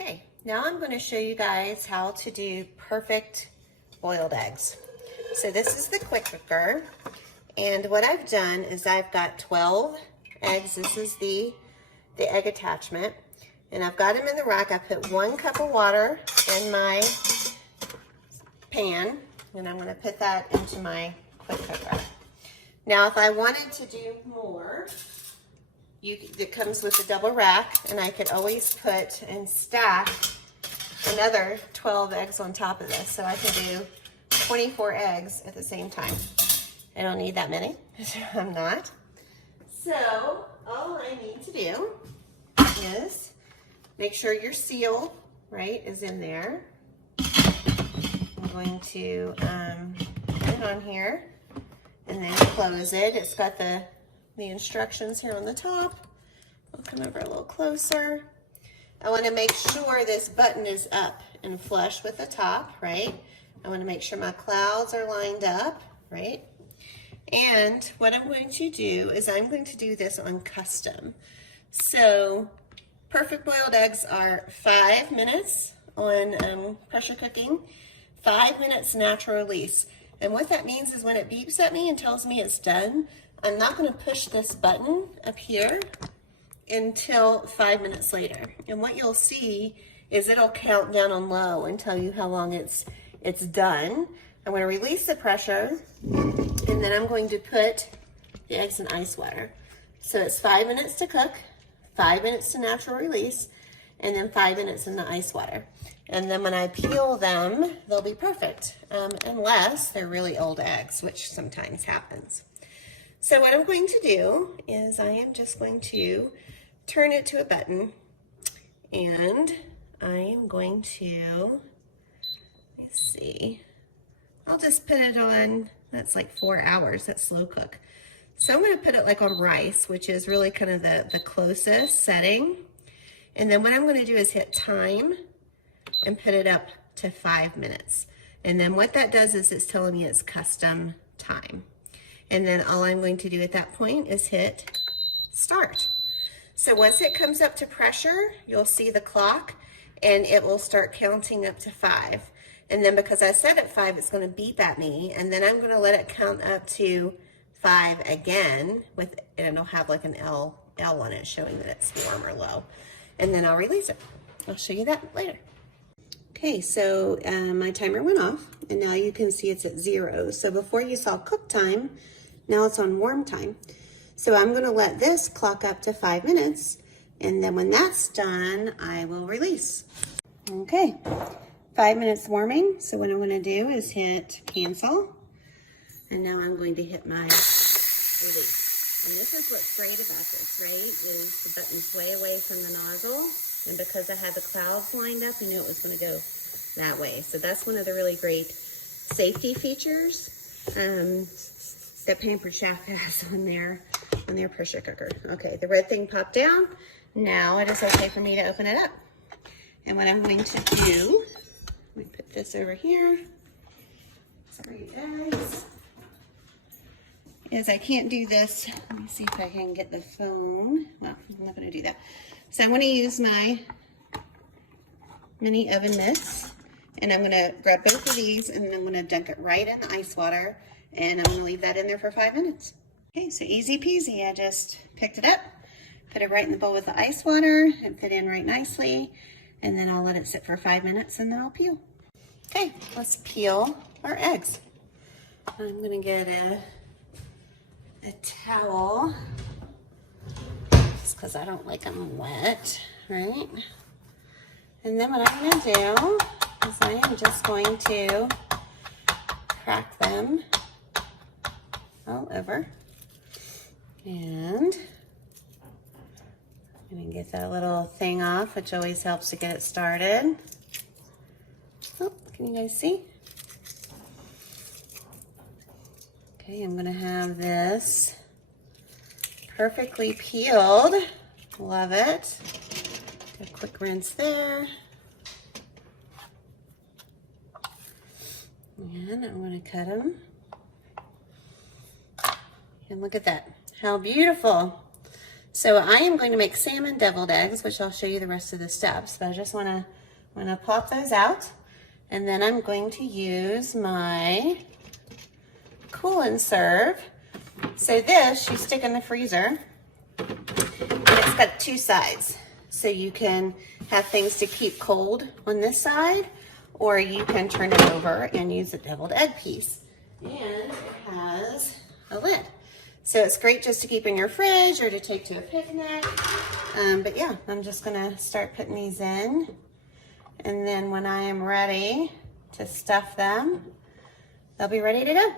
Okay, now I'm going to show you guys how to do perfect boiled eggs. So this is the quick cooker, and what I've done is I've got 12 eggs. This is the egg attachment, and I've got them in the rack. I put 1 cup of water in my pan, and I'm going to put that into my quick cooker. Now, if I wanted to do more, it comes with a double rack, and I could always put and stack another 12 eggs on top of this. So I can do 24 eggs at the same time. I don't need that many, I'm not. So all I need to do is make sure your seal, right, is in there. I'm going to put it on here and then close it. It's got the instructions here on the top. I'll come over a little closer. I want to make sure this button is up and flush with the top, right? I want to make sure my clouds are lined up, right? And what I'm going to do is I'm going to do this on custom. So perfect boiled eggs are 5 minutes on pressure cooking, 5 minutes natural release. And what that means is when it beeps at me and tells me it's done, I'm not going to push this button up here until 5 minutes later. And what you'll see is it'll count down on low and tell you how long it's done. I'm going to release the pressure, and then I'm going to put the eggs in ice water. So it's 5 minutes to cook, 5 minutes to natural release, and then 5 minutes in the ice water. And then when I peel them, they'll be perfect, unless they're really old eggs, which sometimes happens. So what I'm going to do is I am just going to turn it to a button, and I am going to, let me see, I'll just put it on, that's like 4 hours, that's slow cook. So I'm going to put it like on rice, which is really kind of the closest setting. And then what I'm going to do is hit time and put it up to 5 minutes. And then what that does is it's telling me it's custom time. And then all I'm going to do at that point is hit start. So once it comes up to pressure, you'll see the clock and it will start counting up to 5. And then because I set at 5, it's going to beep at me, and then I'm going to let it count up to 5 again, and it'll have like an L on it showing that it's warm or low. And then I'll release it. I'll show you that later. Okay, so my timer went off, and now you can see it's at 0. So before you saw cook time, now it's on warm time. So I'm going to let this clock up to 5 minutes, and then when that's done, I will release. Okay, 5 minutes warming. So what I'm going to do is hit cancel, and now I'm going to hit my release. And this is what's great about this, right, is the button's way away from the nozzle. And because I had the clouds lined up, you knew it was going to go that way. So that's one of the really great safety features that Pampered Chef has on their pressure cooker. Okay, the red thing popped down. Now it is okay for me to open it up. And what I'm going to do, let me put this over here. Sorry, guys. Is I can't do this. Let me see if I can get the phone. Well, I'm not going to do that. So I'm going to use my mini oven mitts, and I'm going to grab both of these, and then I'm going to dunk it right in the ice water, and I'm going to leave that in there for 5 minutes. Okay, so easy peasy. I just picked it up, put it right in the bowl with the ice water, and fit in right nicely, and then I'll let it sit for 5 minutes, and then I'll peel. Okay, let's peel our eggs. I'm going to get a towel, just because I don't like them wet, right? And then what I'm going to do is I am just going to crack them all over. And I'm going to get that little thing off, which always helps to get it started. Oh, can you guys see? Okay, I'm going to have this perfectly peeled. Love it. Do a quick rinse there. And I'm going to cut them. And look at that. How beautiful. So I am going to make salmon deviled eggs, which I'll show you the rest of the steps, but I just want to pop those out. And then I'm going to use my Cool and Serve. So this you stick in the freezer, and it's got two sides. So you can have things to keep cold on this side, or you can turn it over and use a deviled egg piece. And it has a lid. So it's great just to keep in your fridge or to take to a picnic. But yeah, I'm just gonna start putting these in. And then when I am ready to stuff them, they'll be ready to go.